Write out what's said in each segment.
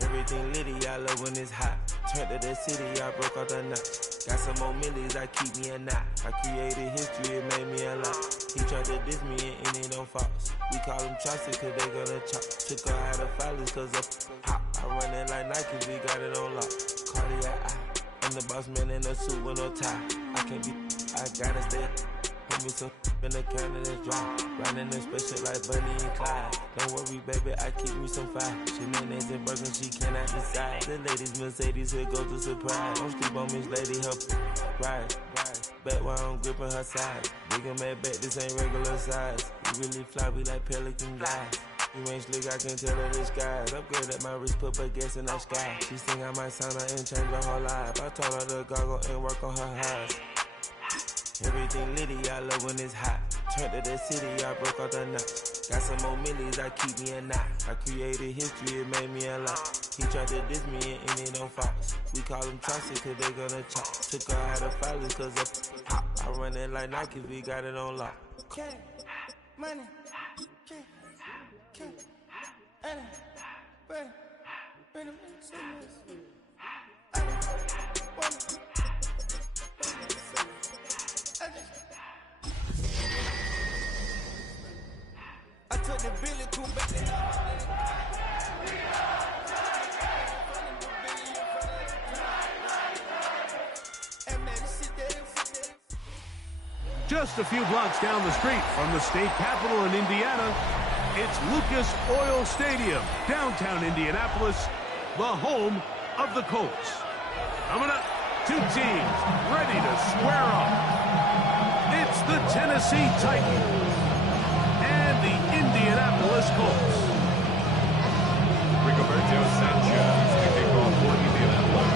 Everything litty, I love when it's hot. Turned to the city, I broke out the notch. Got some more millies, I keep me a knot. I created history, it made me a lot. He tried to diss me and it don't false. We call them chopsticks cause they gonna chop. Took her out of filers cause of hop. I run it like Nike, we got it on lock. Cardiac eye. I'm the boss man in a suit with no tie. I can't be, I gotta stay. Put me some in the can and it's dry. Riding in special like Bunny and Clyde. Don't worry, baby, I keep me some fire. Shenanigans and Birkin, she cannot decide. The ladies Mercedes, here go to surprise. Don't sleep on Miss Lady, help ride. Back while I'm gripping her side. Big and mad back, this ain't regular size. We really fly, we like pelican guys. You ain't slick, I can tell her disguise. Upgrade at my wrist, put baguettes in the sky. She think I might sign her and change her whole life. I told her to goggle and work on her highs. Everything litty, I love when it's hot. Turned to the city, I broke out the notch. Got some more millies, I keep me a knot. I created history, it made me a lot. He tried to diss me and it don't false. We call them chopsticks cause they gonna chop. Took her out of filers cause of hop. I run it like Nike, we got it on lock. Okay, money. I took the Billy Cool back. Just a few blocks down the street from the state capitol in Indiana, it's Lucas Oil Stadium, downtown Indianapolis, the home of the Colts. Coming up, two teams ready to square off. It's the Tennessee Titans and the Indianapolis Colts. Rigoberto Sanchez to kick off for Indianapolis.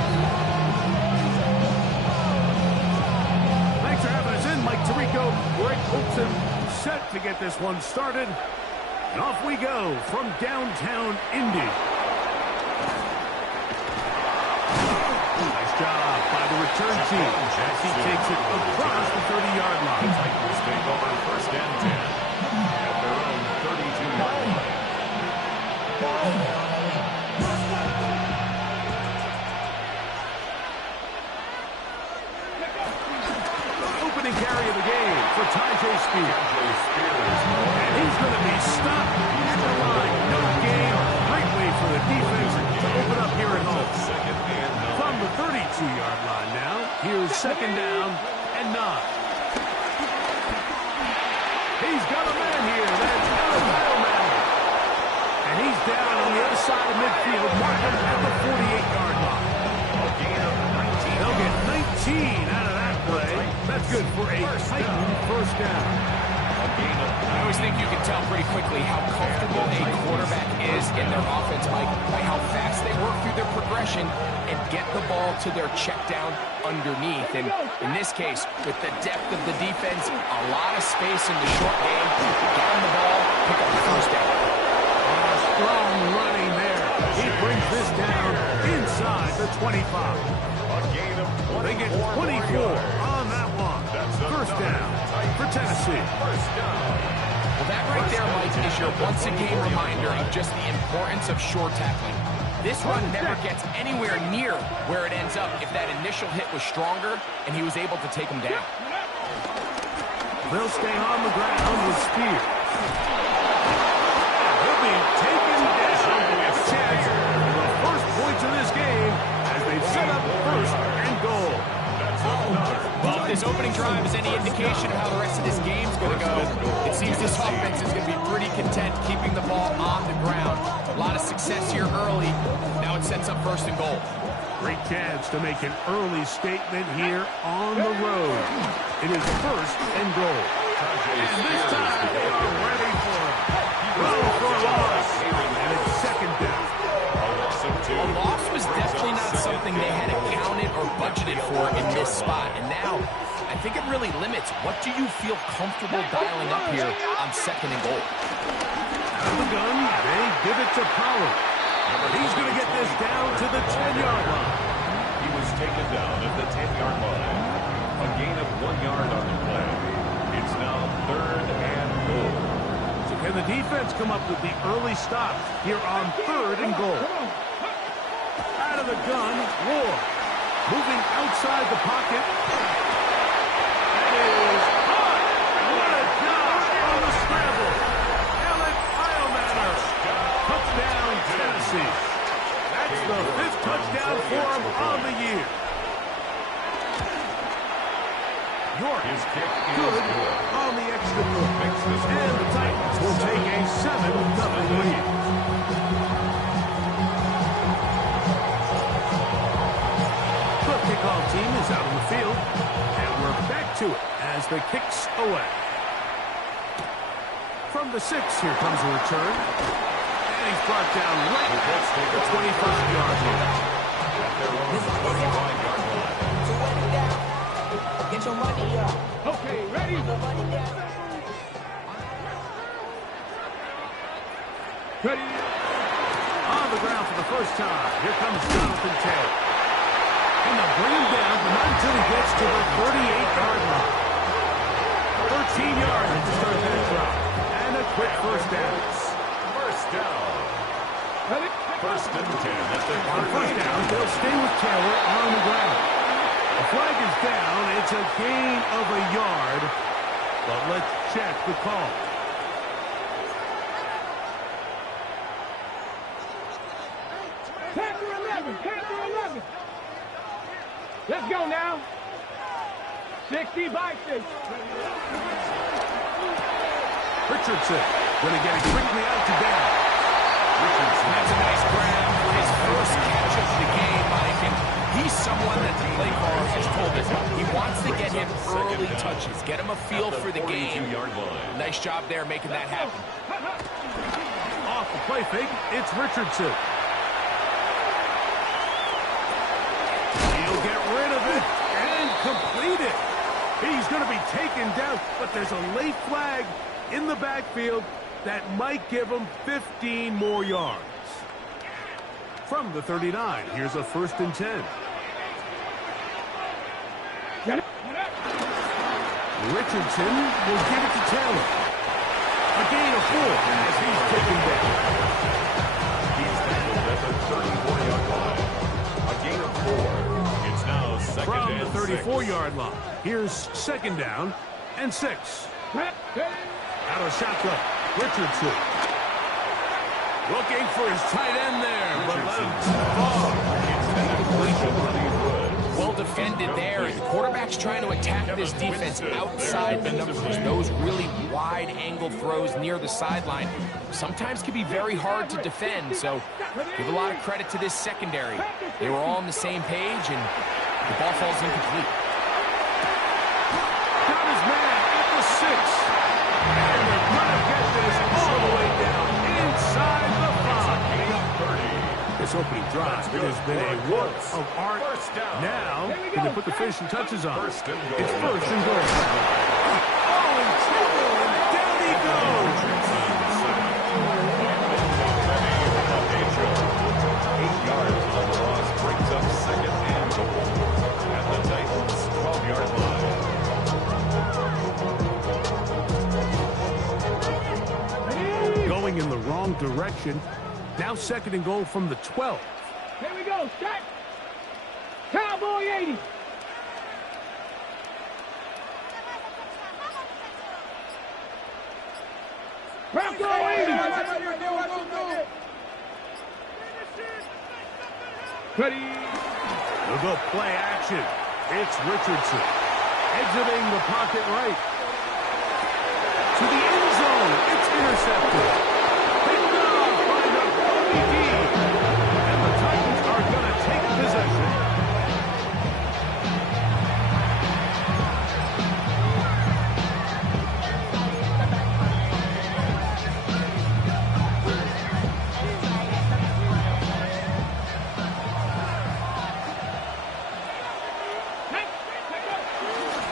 Thanks for having us in, Mike Tirico, Greg Olson, set to get this one started. And off we go from downtown Indy. Nice job by the return team as he takes it across the 30-yard line. The Titans take over first and 10 at their own 32-yard line. Opening carry of the game for Tyjae Spears. And he's going to be stopped at the line. No gain. Great way for the defense to open up here at home. From the 32-yard line now, here's second down and 9. He's got a man here. That's Alabama man. And he's down on the other side of midfield, marking at the 48-yard line. They'll get 19 out of that play. That's good for a Titan first down. I always think you can tell pretty quickly how comfortable a quarterback is in their offense, Mike, by how fast they work through their progression and get the ball to their check down underneath. And in this case, with the depth of the defense, a lot of space in the short game, get on the ball, pick up the first down. Strong running there. He brings this down inside the 25. They get 24 on that one. First down for Tennessee. Well, that right there, Mike, is your once-a-game reminder of just the importance of short tackling. This run never gets anywhere near where it ends up if that initial hit was stronger and he was able to take him down. They'll stay on the ground with Spears. He'll be taken down. Have a chance for the first points of this game as they've set up first and goal. Well, if this opening drive is any indication of how the rest of this game's going to go, it seems this offense is going to be pretty content keeping the ball on the ground. A lot of success here early. Now it sets up first and goal. Great chance to make an early statement here on the road. It is first and goal. And this time, they're ready for it. Roll for a loss. And it's second down. A loss was definitely not something they had accounted or budgeted for in this spot. And now, I think it really limits what do you feel comfortable dialing up here on second and goal. Out of the gun, they give it to Pollard. He's going to get this down to the 10-yard line. He was taken down at the 10-yard line. A gain of 1 yard on the play. It's now third and goal. So can the defense come up with the early stop here on third and goal? the gun, Ward. Moving outside the pocket. That is hot. What a job on the scramble. Alec Iomanner. Touchdown, Tennessee. That's the 5th touchdown for him on the year. York is good on the extra point. And the Titans will take a 7-0 lead. The kickoff team is out on the field. And we're back to it as the kick's away. From the 6, here comes a return. And he's brought down right at the 21st yard line. At their own 25-yard line. Get your money up. Okay, ready? Ready? On the ground for the first time. Here comes Jonathan Taylor. And they'll bring him down, but not until he gets to the 38-yard line. 13 yards to start that drop. And a quick first down. First down. Ready? First and 10 at the On first down, they'll stay with Taylor on the ground. The flag is down. It's a gain of a yard. But let's check the call. Panther 11, Panther 11. Let's go now. 60 by 6. Richardson going to get it quickly out to down. Richardson, that's a nice grab for his first catch of the game, Mike. And he's someone that the play caller has told us he wants to get him early touches, get him a feel for the game. Nice job there making that happen. Off the play fake, it's Richardson. He'll get rid of it and complete it. He's going to be taken down, but there's a late flag in the backfield that might give him 15 more yards. From the 39, here's a 1st and 10. Richardson will give it to Taylor. A gain of 4 as he's taken down. He's tackled at the 34-yard line. A gain of 4. It's now second From and the 34-yard line, here's 2nd down and 6. Out of shotgun, Richardson. Looking for his tight end there, but let him fall. Well defended there, and the quarterback's trying to attack this defense outside the numbers. Those really wide-angle throws near the sideline sometimes can be very hard to defend, so give a lot of credit to this secondary. They were all on the same page, and the ball falls incomplete. Got his man at the 6. And they're going to get this all the way down inside the 5. This opening drive, it has been a work of art. Now, can they put the finishing touches on? It's 1st and goal. Oh, in trouble, and down he goes. 8 yards on the loss brings up 2nd and goal at the Titans' 12-yard line. Going in the wrong direction. Now 2nd and goal from the 12. Here we go, set. Cowboy 80. Bronco 80. Ready? We'll go play action. It's Richardson. Exiting the pocket right. To the end zone. It's intercepted. Picked off by the OBD. And the Titans are going to take possession.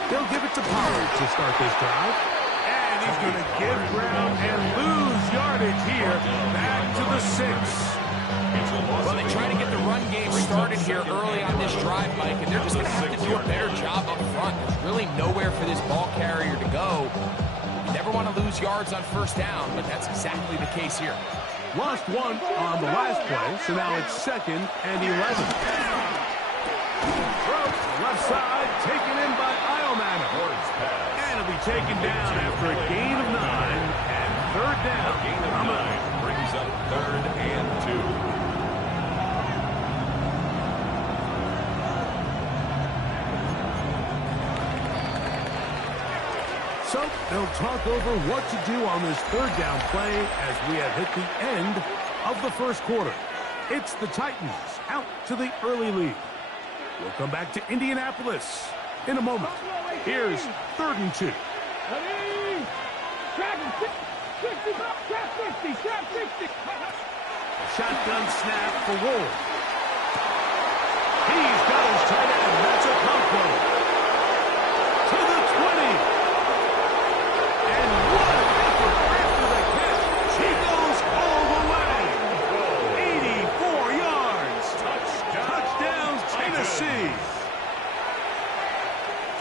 They'll give it to Pollard to start this drive. And he's going to give ground and lose yardage here. Back to the 6. Well, they try to get the run game started here early on this drive, Mike, and they're just going to have to do a better job up front. There's really nowhere for this ball carrier to go. You never want to lose yards on 1st down, but that's exactly the case here. Lost one on the last play, so now it's 2nd and 11. Left side, taken in by Iomana. And it'll be taken down after a gain of 9 and 3rd down. Gain of 9 brings up 3rd and 2. So they'll talk over what to do on this 3rd down play as we have hit the end of the 1st quarter. It's the Titans out to the early lead. We'll come back to Indianapolis in a moment. Here's 3rd and 2. Shotgun snap for Wolf. He's got his tight end. That's a pump to the 20. And what an effort after the catch. He goes all the way. 84 yards. Touchdown, Tennessee.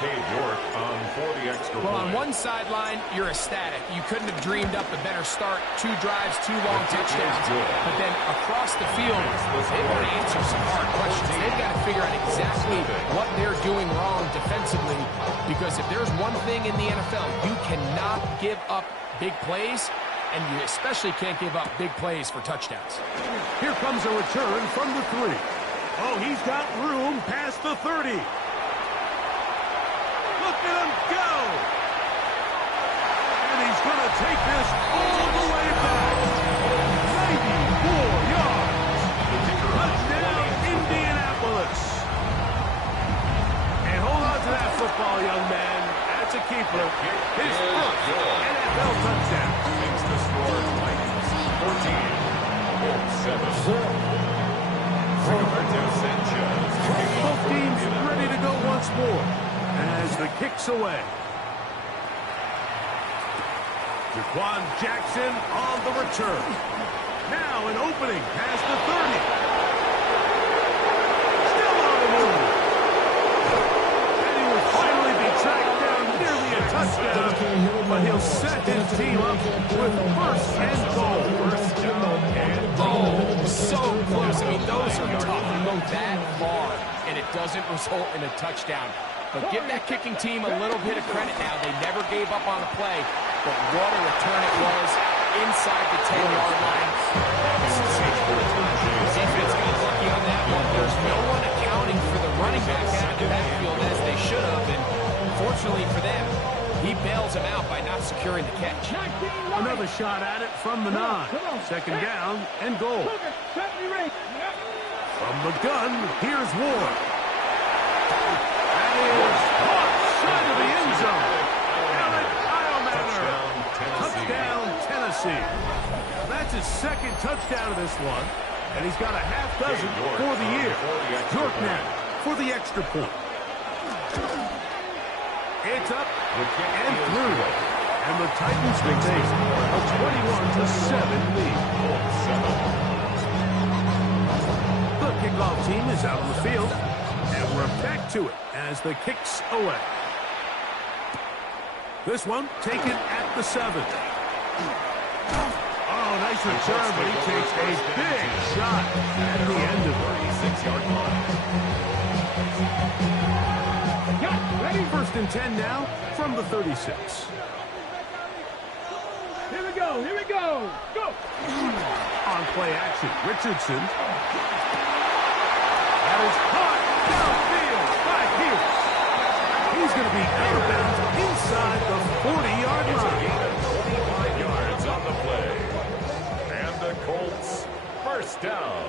Cade York on for the extra point. Well, on one sideline, you're ecstatic. You couldn't have dreamed up a better start. 2 drives, 2 long touchdowns. But then across the field, they've got to answer some hard questions. They've got to figure out exactly what they're doing wrong defensively. Because if there's one thing in the NFL, you cannot give up big plays, and you especially can't give up big plays for touchdowns. Here comes a return from the 3. Oh, he's got room past the 30. Look at him go! And he's going to take this all the way back. 94 yards. Touchdown, Indianapolis. And hold on to that football, young man. That's a keeper. His first NFL touchdown. Makes the score Titans 14, Colts 7. Roberto Sanchez. Both teams ready to go once more as the kick's away. Jaquan Jackson on the return. Now an opening past the 30. Still on the move. And he will finally be tracked down, nearly a touchdown. But he'll set his team up with 1st and goal. 1st down and goal. Oh, so close. I mean, those are tough to go that far, and it doesn't result in a touchdown. But give that kicking team a little bit of credit now. They never gave up on a play, but what a return it was inside the 10-yard line. The defense got lucky on that one. There's no one accounting for the running back out of the backfield as they should have, and fortunately for them, he bails him out by not securing the catch. Another shot at it from the 9. 2nd down and goal. From the gun, here's Ward. That is caught side of the end zone. Touchdown, Tennessee. That's his 2nd touchdown of this one, and he's got a half dozen for the year. York now for the extra point. It's up and through, and the Titans will take a 21-7 lead. The kickoff team is out on the field, and we're back to it as the kick's away. This one taken at the 7. Oh, nice return, but he takes a big shot at the end of the 36-yard line. Ready? 1st and 10 now from the 36. Here we go, here we go. Go! On play action, Richardson. That is caught downfield by Pierce. He's going to be out of bounds inside the 40-yard line. Gain of 25 yards on the play. And the Colts 1st down.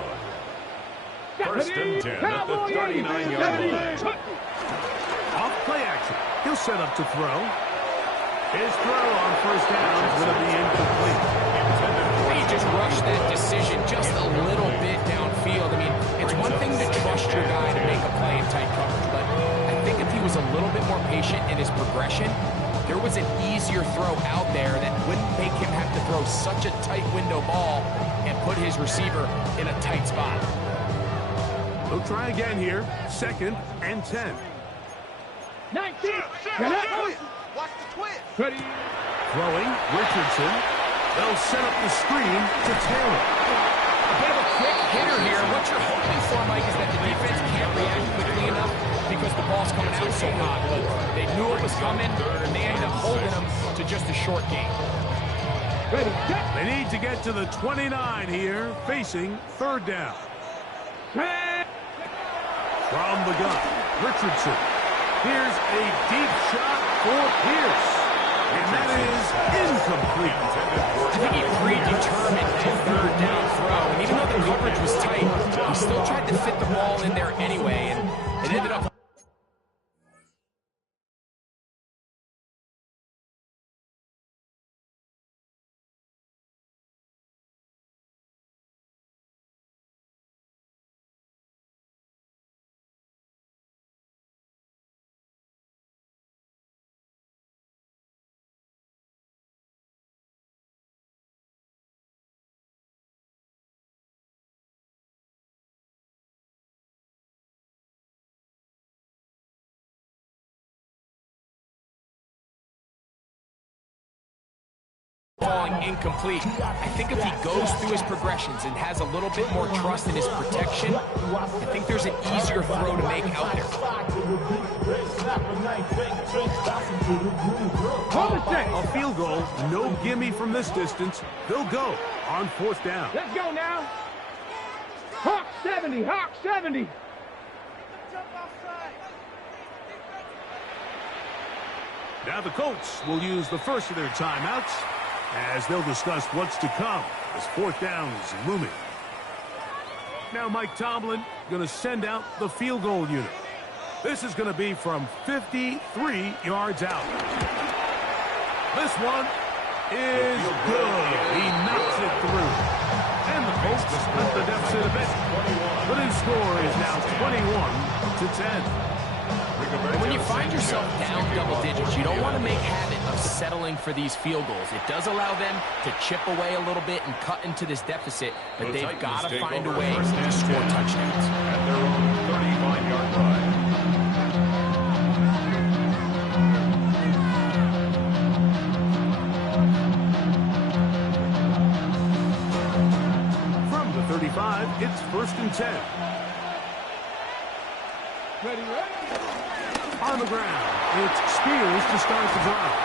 1st and 10 at the 39-yard line. Off play action. He'll set up to throw. His throw on 1st down is going to be incomplete. He just rushed that decision just a little bit downfield. I mean, it's one thing to trust your guy to make a play in tight coverage, but I think if he was a little bit more patient in his progression, there was an easier throw out there that wouldn't make him have to throw such a tight window ball and put his receiver in a tight spot. We'll try again here. 2nd and 10. 19. Watch the twist. Ready. Throwing, Richardson. They'll set up the screen to Taylor. hitter here. What you're hoping for, Mike, is that the defense can't react quickly enough because the ball's coming out so hot. But they knew it was coming, and they ended up holding them to just a short game. Ready, set. They need to get to the 29 here, facing third down. From the gun, Richardson. Here's a deep shot for Pierce. And that is incomplete. I think he predetermined that third down throw. And even though the coverage was tight, he still tried to fit the ball in there anyway. And it ended up... falling incomplete. I think if he goes through his progressions and has a little bit more trust in his protection, I think there's an easier throw to make out there. A field goal, no gimme from this distance. They'll go on fourth down. Let's go now. Hawk 70, Hawk 70. Now the Colts will use the first of their timeouts as they'll discuss what's to come as fourth down is looming. Now Mike Tomlin going to send out the field goal unit. This is going to be from 53 yards out. This one is good. He knocks it through. And the Colts cut the deficit a bit. The new score is now 21-10. And when you find yourself down double digits, you don't want to make habit of settling for these field goals. It does allow them to chip away a little bit and cut into this deficit, but they've got to find a way to score touchdowns. At their own 35-yard line. From the 35, it's 1st and 10. Ready, ready. On the ground, it's Spears to start the drive.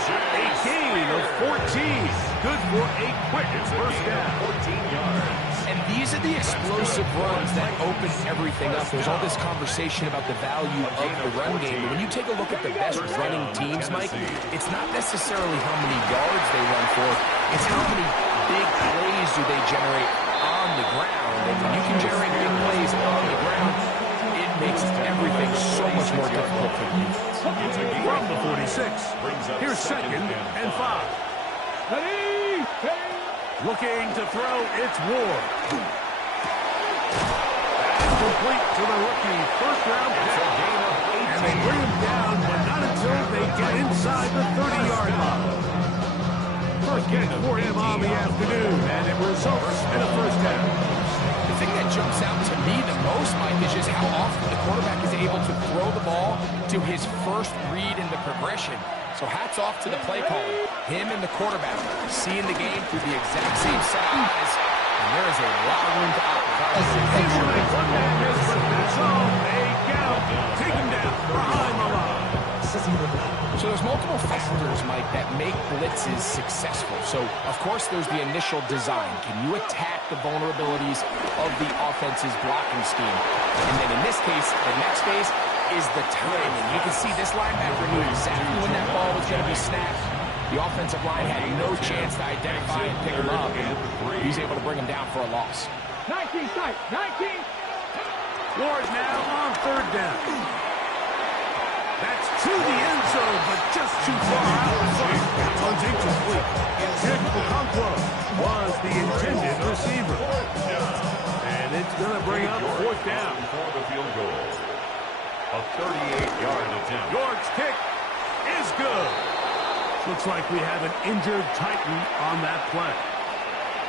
A gain of 14. Good for a quick first down. 14 yards. And these are the explosive runs that open everything up. There's all this conversation about the value of the run game. But when you take a look at the best running teams, Mike, it's not necessarily how many yards they run for. It's how many big plays do they generate on the ground. And when you can generate big plays on the ground, it makes everything so much more difficult for the defense. From the 46, here's 2nd and 5. Ready, ready. Looking to throw, it's Ward. That's complete to the rookie first-round pick. And they bring him down, but not until they get inside the 30-yard line. First catch for him on the afternoon, and it results in a first down. The thing that jumps out to me the most, Mike, is just how often the quarterback is able to throw the ball to his first read in the progression. So hats off to the play caller. Him and the quarterback seeing the game through the exact same set of eyes. And there is a lot of room to operate. That's all. They count. Take him down behind the line. So there's multiple factors, Mike, that make blitzes successful. So, of course, there's the initial design. Can you attack the vulnerabilities of the offense's blocking scheme? And then in this case, the next phase is the timing. You can see this linebacker knew exactly when that ball was going to be snapped. The offensive line had no chance to identify and pick him up. And he's able to bring him down for a loss. 19 tight, 19. Ward now on third down. That's to the end zone, but just too far out. That one's incomplete. Nick Okonkwo was the intended receiver. And it's going to bring up fourth down. For the field goal. A 38-yard attempt. York's kick is good. Looks like we have an injured Titan on that play.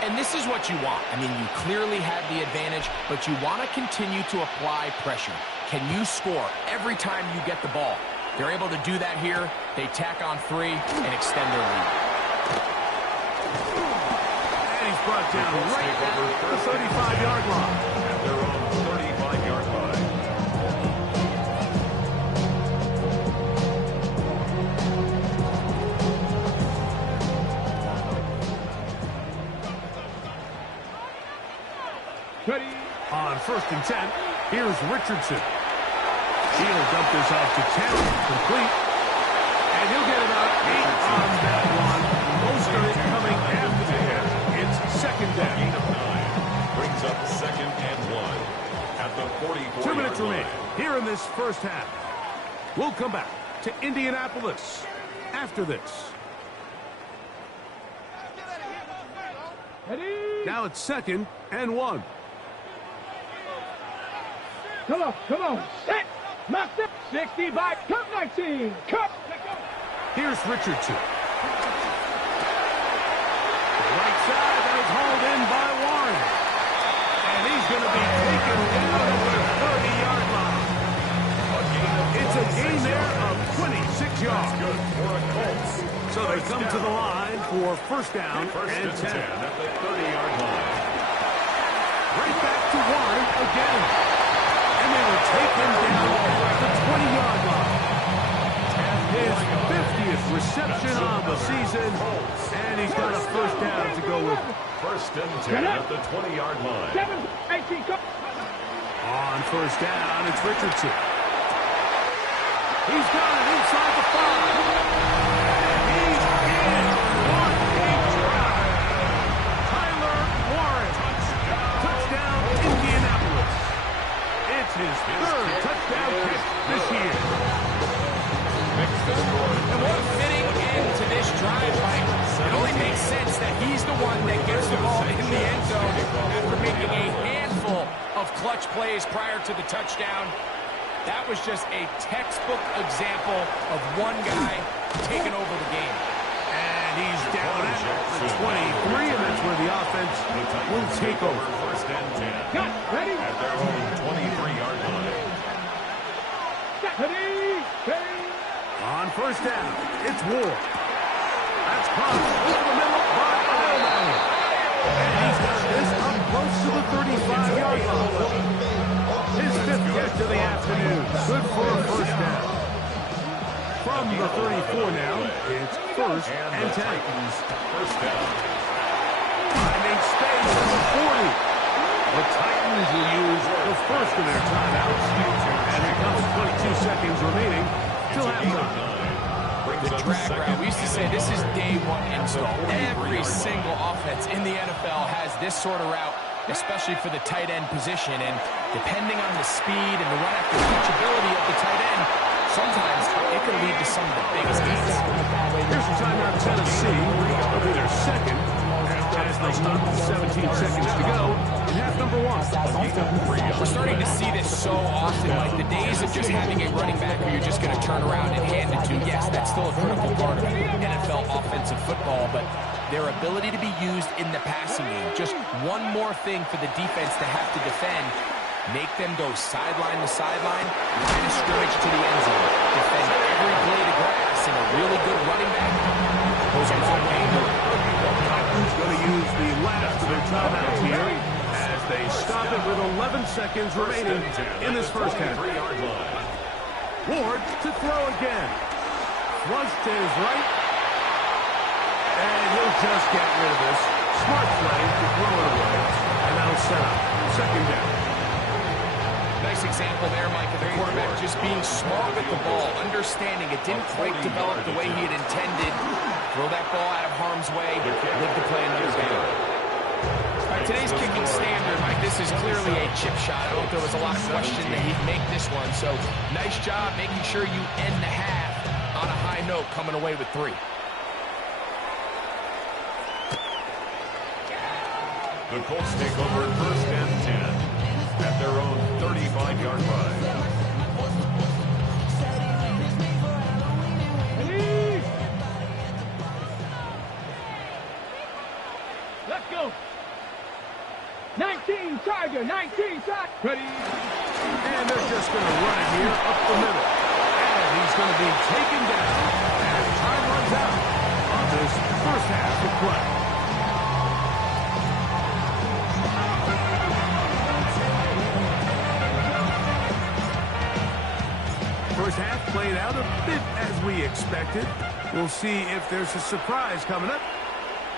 And this is what you want. I mean, you clearly have the advantage, but you want to continue to apply pressure. Can you score every time you get the ball? They're able to do that here. They tack on 3 and extend their lead. And he's brought down right at the 35-yard line. At their own 35-yard line. Ready. On 1st and 10, here's Richardson. He'll dump this off to Taylor, complete. And he'll get about 8 on that one. Most of it coming after the hit. It's 2nd down. Gain of 9. Brings up 2nd and 1. At the 44-yard 2 minutes line. remain here in this first half. We'll come back to Indianapolis after this. Ready. Now it's 2nd and 1. Come on. Set. Master. 60 by Cup 19. Cup. Here's Richardson. The right side, that is hauled in by Warren. And he's going to be taken down over the 30-yard line. It's a gain there of 26 yards. Good for a Colts. So they come to the line for 1st down First and 10. at the 30-yard line. Right back to Warren again. And they will take him down at the 20-yard line. His 50th reception on the season, and he's got a 1st down to go with. 1st and 10 at the 20-yard line. 7-18. Cup. On 1st down, it's Richardson. He's got it inside the 5. And he's in. What a drive. Tyler Warren. Touchdown, Indianapolis. It's his 3rd touchdown kick this year. And what a fitting end to this drive, Mike. It only makes sense that he's the one that gets the ball in the end zone after making a handful of clutch plays prior to the touchdown. That was just a textbook example of one guy taking over the game. And he's down at the 23, and that's where the offense will take over. 1st and 10. Got. Ready. At their own 23-yard line. Ready. Ready. On 1st down, it's Ward. That's crossed over the middle by Allen. And he's got this up close to the 35-yard line. His 5th catch of the afternoon. Good for a 1st down. From the 34 now, it's 1st and 10. First down. Finding space at the 40. The Titans will use the first of their timeouts. And it comes 22 seconds remaining till halftime. The drag route. We used to say this is day one install. Every single offense in the NFL has this sort of route, especially for the tight end position. And depending on the speed and the run after catch ability of the tight end, sometimes it can lead to some of the biggest gains. Here's the timeout Tennessee. It'll be their 2nd. As they stop with 17 seconds to go in half number 1. We're starting to see this so often, like the days of just having a running back who you're just going to turn around and hand it to. Yes, that's still a critical part of NFL offensive football, but their ability to be used in the passing game, just one more thing for the defense to have to defend, make them go sideline to sideline, line of scrimmage to the end zone, defend every blade of grass, and a really good running back goes a long way. Titans going to use the last of their timeouts here as they stop it with 11 seconds remaining in this first half. Ward to throw again. Flushed to his right. And he'll just get rid of this. Smart play to throw it away. And that'll set up 2nd down. Nice example there, Mike, of the quarterback just being smart with the ball, understanding it didn't quite develop the way he had intended. Throw that ball out of harm's way, live to play another game. All right, today's kicking standard, Mike, this is clearly a chip shot. I don't think there was a lot of question that he'd make this one, so nice job making sure you end the half on a high note, coming away with 3. The Colts take over 1st and 10 at their own 35-yard line. Ready. Let's go. 19 Tiger, 19 Tiger. Ready. And they're just going to run it here up the middle. And he's going to be taken down as time runs out on this first half of play. First half played out a bit as we expected. We'll see if there's a surprise coming up.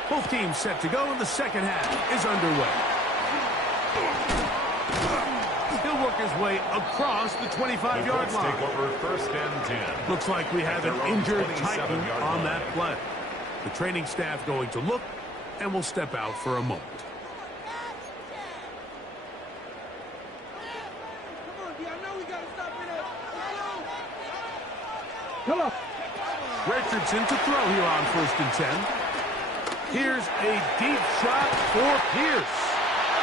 Both teams set to go, and the second half is underway. He'll work his way across the 25-yard line. Take over first and 10. Looks like we have an injured Titan on that play. The training staff going to look, and will step out for a moment. Come on. Richardson to throw here on first and 10. Here's a deep shot for Pierce.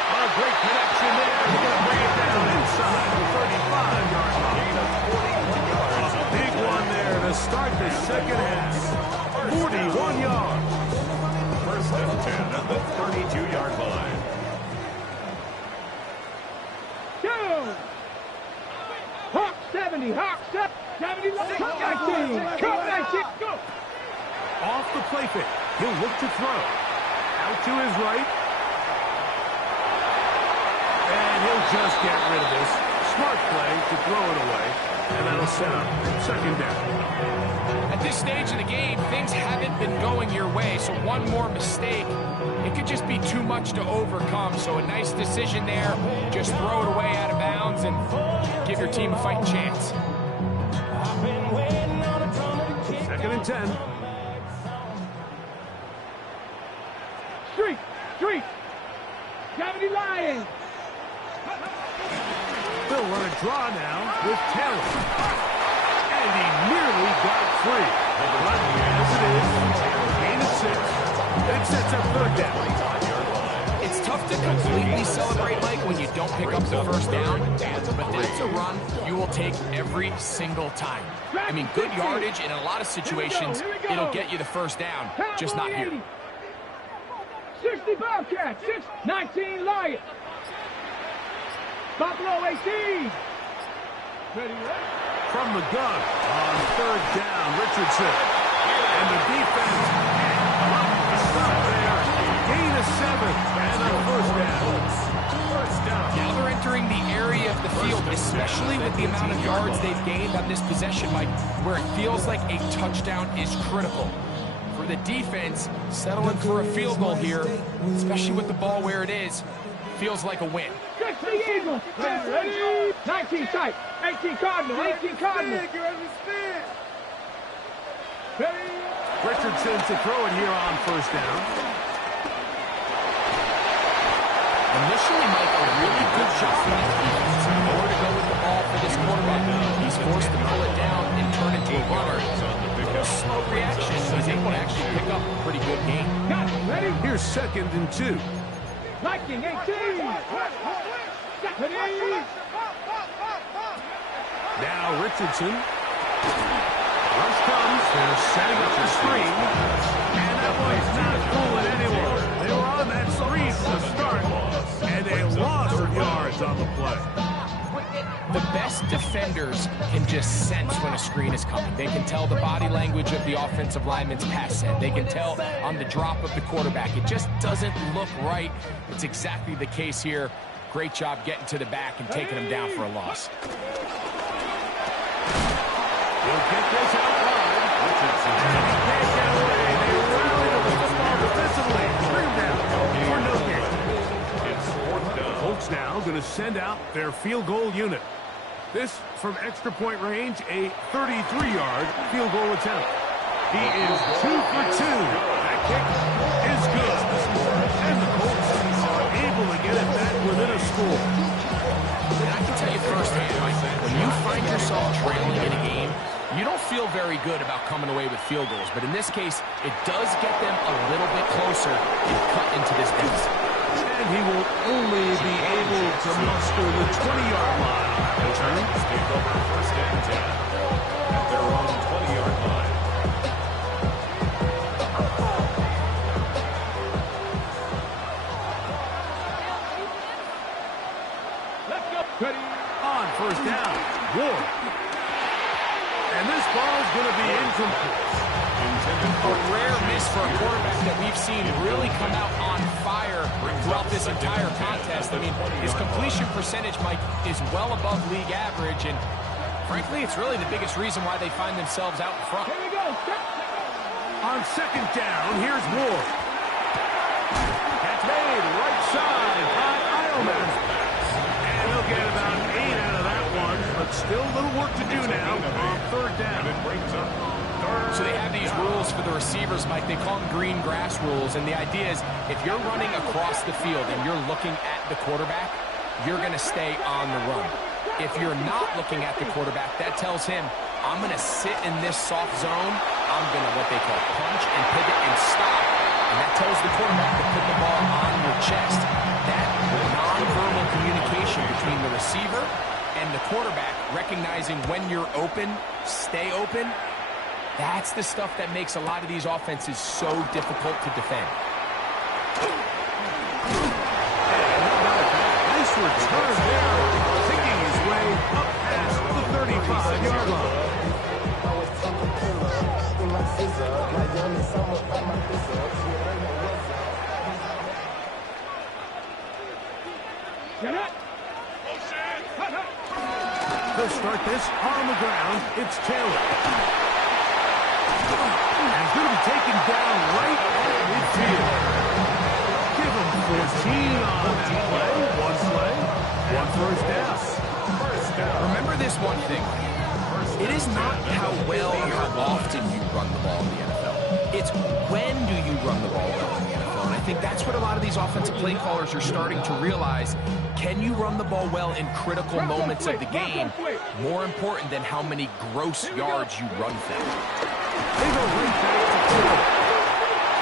A great connection there. He's going to bring it down inside the 35-yard line. Gain of 41 yards. A big one there to start the second half. 41 yards. First and 10 at the 32-yard line. Go! Hawk 70, Hawk 70, Cup 19, Cup 19, go! Off the play fake. He'll look to throw. Out to his right. And he'll just get rid of this. Smart play to throw it away. And that'll set up second down. At this stage of the game, things haven't been going your way, so one more mistake, it could just be too much to overcome. So a nice decision there. Just throw it away out of bounds and give your team a fighting chance. Second and 10. Street, 70 Lions. They'll run a draw now with Taylor. And he nearly got free. But as it is, gain of 6. It sets up third down. It's tough to completely celebrate, Mike, when you don't pick up the first down, but that's a run you will take every single time. I mean, good yardage in a lot of situations, it'll get you the first down, just not here. 60 Bobcats, 19 Lions. Buffalo 18. From the gun on third down, Richardson. And the defense can't stop there. Gain of 7 and a first down. Now they're entering the area of the field, especially with the amount of yards they've gained on this possession, Mike, where it feels like a touchdown is critical. For the defense, settling for a field goal here, especially with the ball where it is, feels like a win. 60 Eagles. 19 tight. 18 Cardinal. 18 Cardinal. Richardson to throw it here on first down. Initially, Mike, a really good shot from the defense. Nowhere to go with the ball for this quarterback. He's forced to pull it down and turn it to a runner. Slow reaction. He's able to actually pick up a pretty good game. Ready? Here's second and 2. Viking 18. Now Richardson. Rush comes. They're setting up the screen. And that one's not fooling anyone. They were on that screen from the start. And a loss of yards on the play. The best defenders can just sense when a screen is coming. They can tell the body language of the offensive lineman's pass set. They can tell on the drop of the quarterback. It just doesn't look right. It's exactly the case here. Great job getting to the back and taking him down for a loss. He'll get this out wide. Richardson. And he can't get away. They rally to the football defensively. Bring him down for no gain. It's fourth down. Colts now going to send out their field goal unit. This from extra point range, a 33-yard field goal attempt. He is 2 for 2. That kick is good. And the Colts are able to get it back within a score. And I can tell you firsthand, Mike, when you find yourself trailing in a game, you don't feel very good about coming away with field goals. But in this case, it does get them a little bit closer and cut into this deficit. And he will only be able to muster the 20-yard line. Returns take over first and 10 at their own 20-yard line. Let's go. Ready? On first down, Ward. And this ball is going to be incomplete. A rare miss for a quarterback that we've seen really come out on fire throughout this entire contest. I mean, his completion percentage, Mike, is well above league average, and Frankly, it's really the biggest reason why they find themselves out in front. Here we go. On second down, here's Ward. Catch made, right side by Eilman. And he'll get about 8 out of that one, but still a little work to do now on third down. So they have these rules for the receivers, Mike. They call them green grass rules, and the idea is if you're running across the field and you're looking at the quarterback, you're going to stay on the run. If you're not looking at the quarterback, that tells him, I'm going to sit in this soft zone. I'm going to what they call punch and pivot and stop. And that tells the quarterback to put the ball on your chest. That nonverbal communication between the receiver and the quarterback, recognizing when you're open, stay open, that's the stuff that makes a lot of these offenses so difficult to defend. Nice return there, picking his way up past the 35-yard line. He'll start this on the ground. It's Taylor. And he's going to be taken down right at midfield. Give him 14 on that play. One first down. Remember this one thing. It is not how well or how often you run the ball in the NFL. It's when do you run the ball well in the NFL. And I think that's what a lot of these offensive play callers are starting to realize. Can you run the ball well in critical moments of the game? More important than how many gross yards you run things. They go right back to Taylor.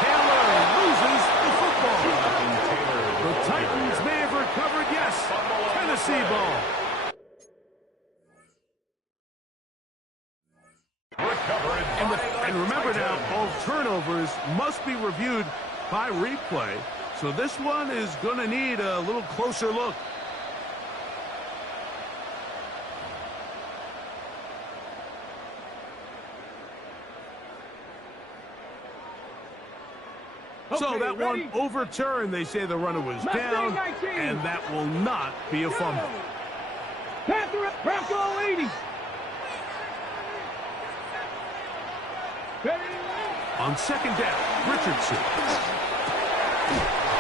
Taylor loses the football. The Titans may have recovered, yes. Tennessee ball. And remember now, all turnovers must be reviewed by replay. So this one is going to need a little closer look. So that one overturned. They say the runner was down, and that will not be a fumble. Bronco 80. On second down, Richardson.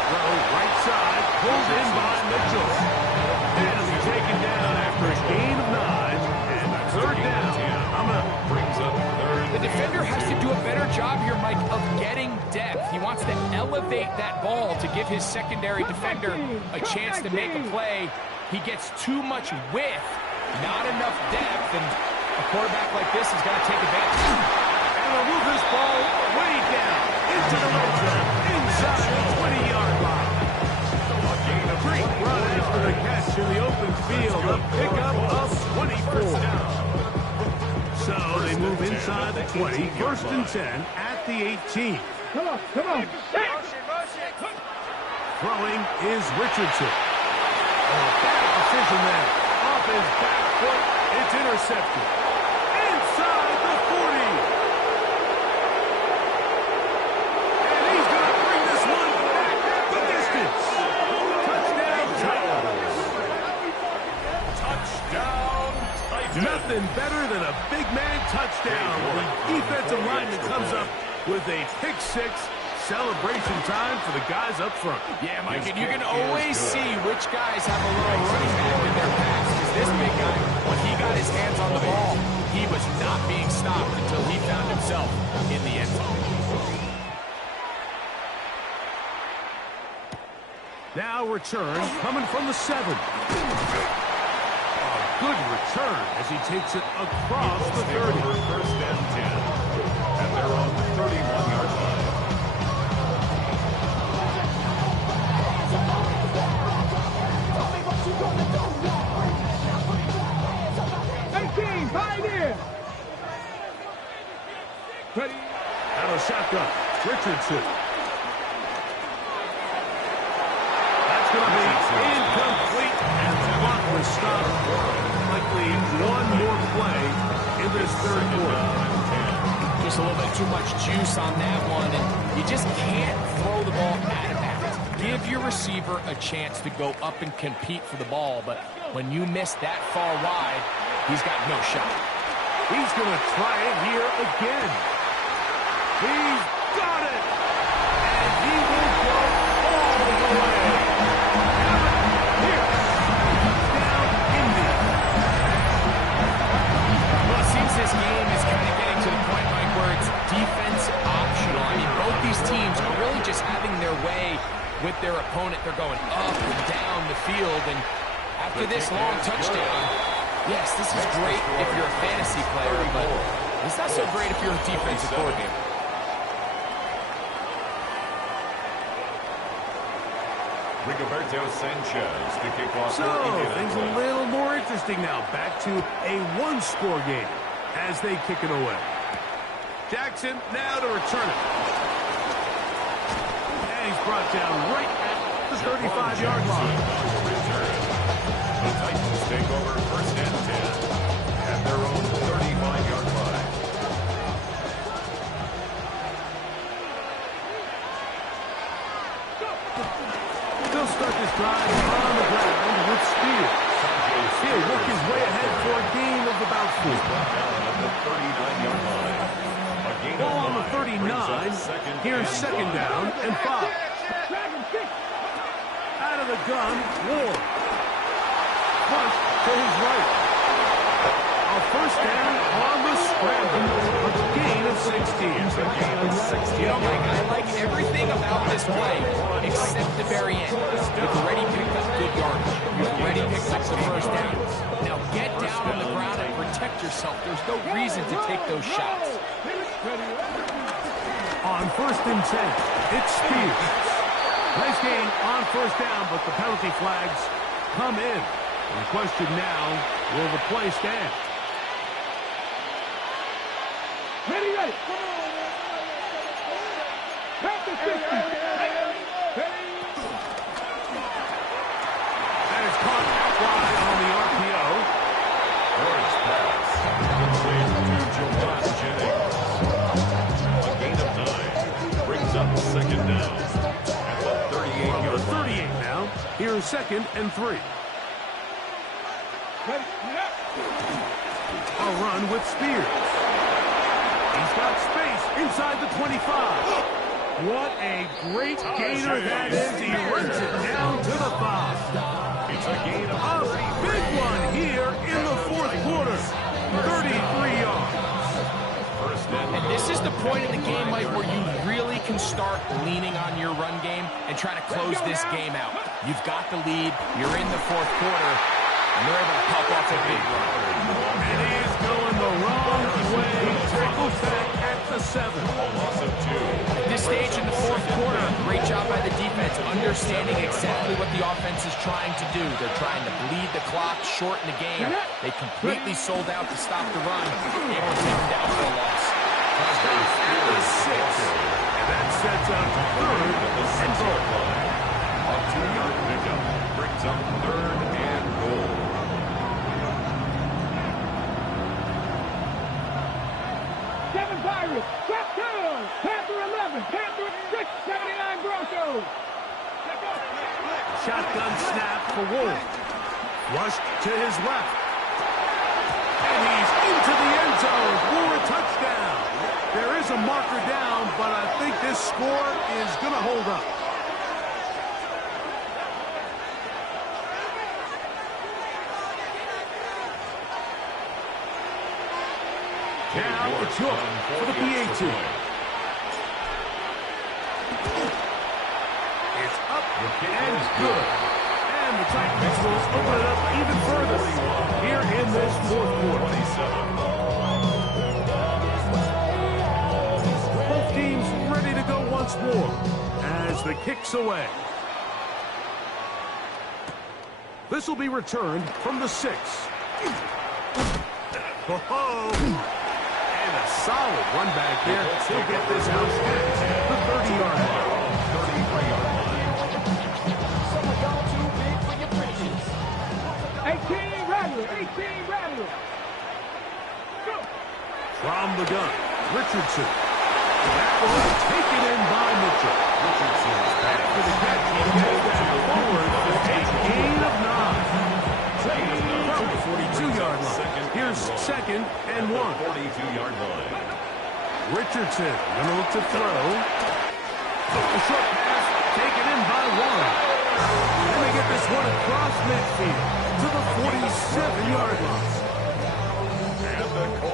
Throw right side, pulled in by Mitchell. And he'll be taken down after a gain of 9, and third down. Brings up third. The defender has to do a better job here, Mike, of getting depth. He wants to elevate that ball to give his secondary defender a chance to make a play. He gets too much width, not enough depth, and a quarterback like this is going to take advantage. And they'll move this ball way down into the red zone, inside the 20-yard line. A great run after the catch in the open field, a pickup of 24. So they move inside the 20, first and 10 at the 18. Come on. Throwing is Richardson. Oh, bad decision there. Off his back foot, it's intercepted. Inside the 40. And he's going to bring this one back the distance. Touchdown, Titans. Touchdown, Titans. Nothing better than a big man touchdown. The defensive lineman comes up with a pick six. Celebration time for the guys up front. Yeah, Mike, and you can always see which guys have a little running back in their packs. Because this big guy, when he got his hands on the ball, he was not being stopped until he found himself in the end zone. Now return coming from the 7. A good return as he takes it across the 30. First and 10. And they're on the 31-yard line. Ready? Out of shotgun, Richardson. That's going to be incomplete, and the clock was stopped. Likely one more play in this third quarter. Just a little bit too much juice on that one, and you just can't throw the ball out of bounds. Give your receiver a chance to go up and compete for the ball, but when you miss that far wide, he's got no shot. He's going to try it here again. He's got it! And he will go all the way. Here. Down Indy. Well, it seems this game is kind of getting to the point, Mike, where it's defense optional. I mean, both these teams are really just having their way with their opponent. They're going up and down the field, and after this long touchdown, yes, this is great if you're a fantasy player, but it's not so great if you're a defensive coordinator. Rigoberto Sanchez to kick off. So, things a little more interesting now. Back to a one-score game as they kick it away. Jackson now to return it. And he's brought down right at the 35-yard line. The Titans take over first and 10 at their own 35-yard line. They'll start this drive on the ground with speed. He'll work his way ahead for a gain of about 4. Ball on the 39. Here's second down and 5. Out of the gun, Ward. Push to his right. A first down on the scramble. A gain of 16. You know, Mike, I like everything about this play except the very end. You've already picked up good yardage. You've already picked up the first down. Now get down on the ground and protect yourself. There's no reason to take those shots. On first and 10, it's Spears. Nice gain on first down, but the penalty flags come in. And the question now, will the play stand? Ready. Back to 50. That is caught wide on the RPO. First pass. Complete to Josh Jennings. A gain of 9. Brings up second down. At the 38-yard line. 38 now. Here's second and 3. A run with Spears. He's got space inside the 25. What a great gainer that is. He runs it down to the 5. It's a gain of A big one here in the fourth quarter. 33 yards. And this is the point in the game, Mike, where you really can start leaning on your run game and try to close this game out. You've got the lead. You're in the fourth quarter. And they're able to pop off a big run. And he is going the wrong way. Tackles back at the 7. A loss of 2. At this stage in the fourth quarter, great job by the defense, understanding exactly what the offense is trying to do. They're trying to bleed the clock, shorten the game. They completely sold out to stop the run, able to take them down for a loss. Touchdown at the 6. And that sets up third and goal. A 2-yard pickup brings up third and goal. Pirates, touchdown! Panther 11, Panther 6, 79 Broncos. Shotgun snap for Wolf. Rushed to his left. And he's into the end zone for a touchdown. There is a marker down, but I think this score is going to hold up. Now it's Hook for the PA team. It's up and good. And the Titans will open it up even further here in this fourth quarter. Both teams ready to go once more as the kick's away. This will be returned from the 6. Oh! A solid run back there. He'll get this house at the 30-yard line. 33-yard line. 18 Rattler. Go. From the gun, Richardson. That was taken in by Mitchell. Richardson is back for the catch. He gets that forward. A gain of 9. From the 42-yard line. Here's second and 1. 42-yard line. Richardson going to look to throw. A short pass taken in by 1. And they get this one across midfield to the 47-yard line.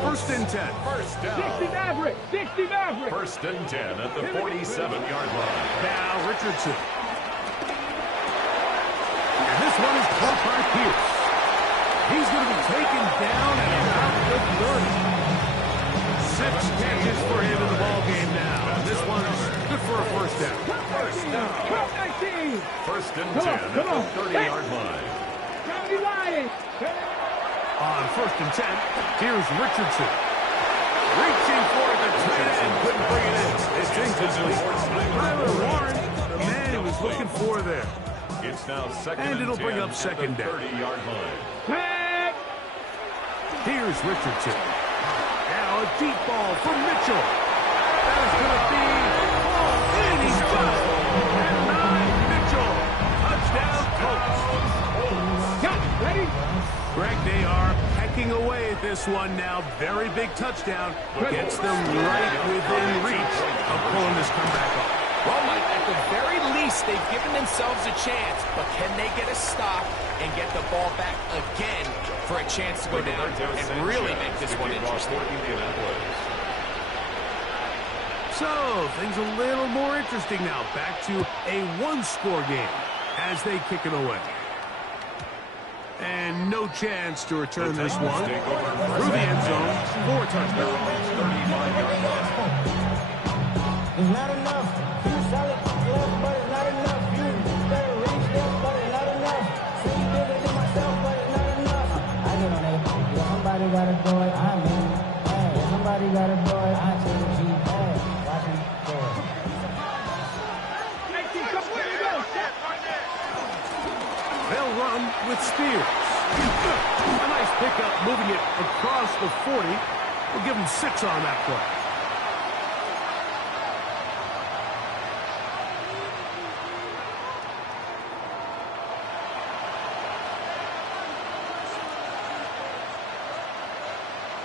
First and 10. First down. 60 Maverick. 60 Maverick. First and 10 at the 47-yard line. Now Richardson. And this one is caught by Pierce. He's going to be taken down at about the 30. 6 catches for him in the ball game now. This one's good for a first down. First down. 19. First and 10 at the 30-yard line. County Lions. On first and 10, here's Richardson. Reaching for the tight end, couldn't bring it in. It's incomplete. Tyler Warren, man, he was looking for there. It's now second And it'll bring 10 up second at the down. 30-yard line. Tag. Here's Richardson. Now a deep ball for Mitchell. That is going to be ball in. He's got it. And 9, Mitchell. Touchdown, Colts. Got it. Ready? Greg, they are pecking away at this one now. Very big touchdown. Gets them right within reach of pulling this comeback off. Well, Mike, at the very least, they've given themselves a chance, but can they get a stop and get the ball back again for a chance to go down and really make this one interesting? So, things a little more interesting now. Back to a one-score game as they kick it away. And no chance to return this one through the end zone for a touchdown. It's not enough. You solid left, but it's not enough. You better reach them, but it's not enough. See bigger than myself, but it's not enough. I get on that. Yeah, somebody gotta do it. I'm in. Hey, somebody gotta do it. I take a G. Hey, watch me do it. They'll run with Spears. A nice pickup, moving it across the 40. We'll give them 6 on that play.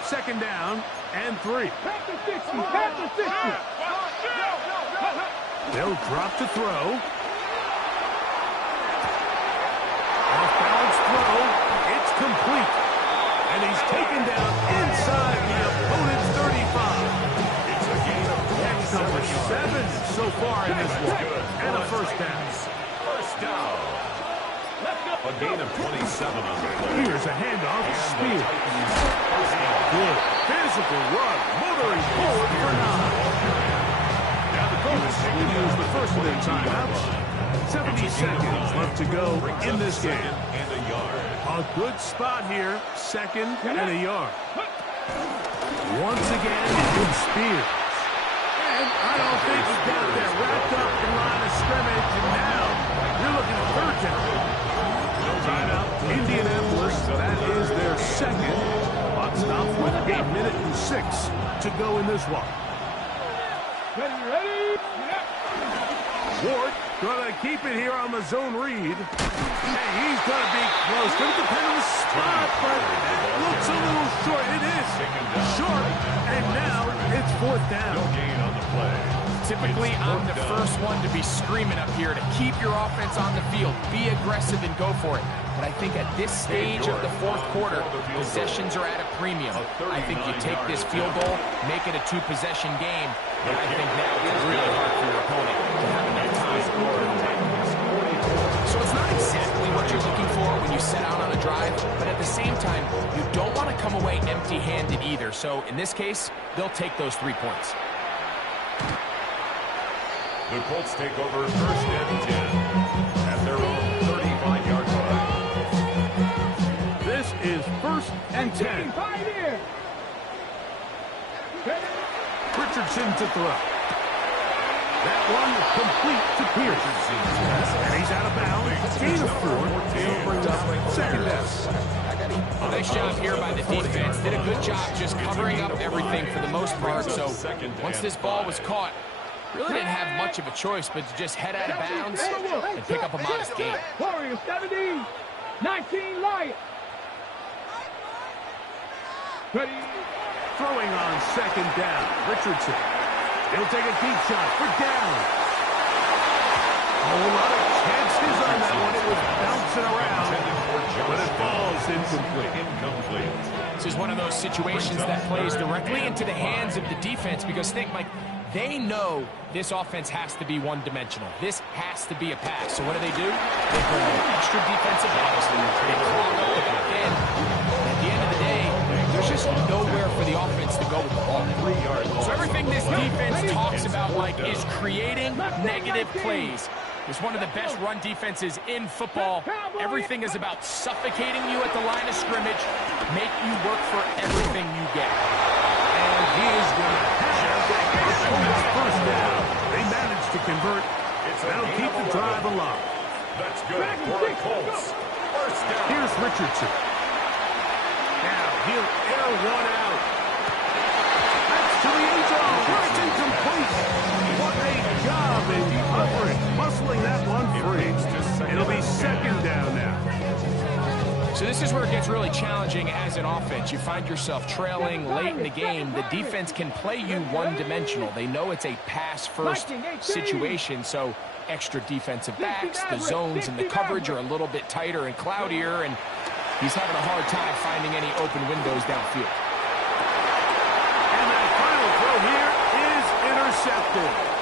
Second down and 3. Pass the 60. Pass the 60. They'll drop to throw. Off-balance throw. It's complete. And he's taken down inside the opponent's 35. It's a gain of That's number 7 so far in this one. And a first down. First down. A gain of 27 on the play. Here's a handoff to Spears. Good physical run, motoring forward for 9. Now the Colts will use the first of their timeouts. 70 seconds left to go in this game. And a yard. A good spot here, second and a yard. Once again, it's Spears. And I don't think he got that wrapped up in line of scrimmage, and now you're looking at third down. Timeout, Indianapolis. That is their second. Clock stopped with 1 minute and 6 to go in this one. Ready? Ward going to keep it here on the zone read. And he's going to be close. Going to depend on the spot, but that looks a little short. It is short, and now it's fourth down. No gain on the play. Typically, I'm the first one to be screaming up here to keep your offense on the field. Be aggressive and go for it. But I think at this stage of the fourth quarter, possessions are at a premium. I think you take this field goal, make it a 2-possession game, and I think now it's really hard for your opponent to have enough time. So it's not exactly what you're looking for when you set out on a drive, but at the same time, you don't want to come away empty-handed either. So in this case, they'll take those 3 points. The Colts take over first and 10 at their own 35-yard line. This is first and 10. Richardson to throw. That one complete to Pierce. And he's out of bounds. Gain of 4. He'll bring up second down. Nice job here by the defense. Did a good job just covering up everything for the most part. So once this ball was caught, really didn't have much of a choice but to just head out of bounds and pick up a modest gain. Warriors 17, 19 Lions. Ready. Throwing on second down, Richardson. He'll take a deep shot for down. A whole lot of chances on that one. It was bouncing around, but it falls incomplete. This is one of those situations that plays directly into the hands of the defense because think, Mike, they know this offense has to be one-dimensional. This has to be a pass. So what do? They bring in extra defensive backs. They clog up the back end. At the end of the day, there's just nowhere for the offense to go with the ball. 3 yards. So everything this defense talks about, Mike, is creating negative plays. It's one of the best run defenses in football. Everything is about suffocating you at the line of scrimmage, make you work for everything you get. And he is going to have that first down. They managed to convert. That'll keep the drive alive. That's good for the Colts. First down. Here's Richardson. Now he'll air one out. That's to the end zone. It's incomplete. What a job in covering, muscling that one free. It'll be second down now. So this is where it gets really challenging as an offense. You find yourself trailing late in the game. The defense can play you one-dimensional. They know it's a pass-first situation, so extra defensive backs, the zones and the coverage are a little bit tighter and cloudier, and he's having a hard time finding any open windows downfield. And that final throw here is intercepted.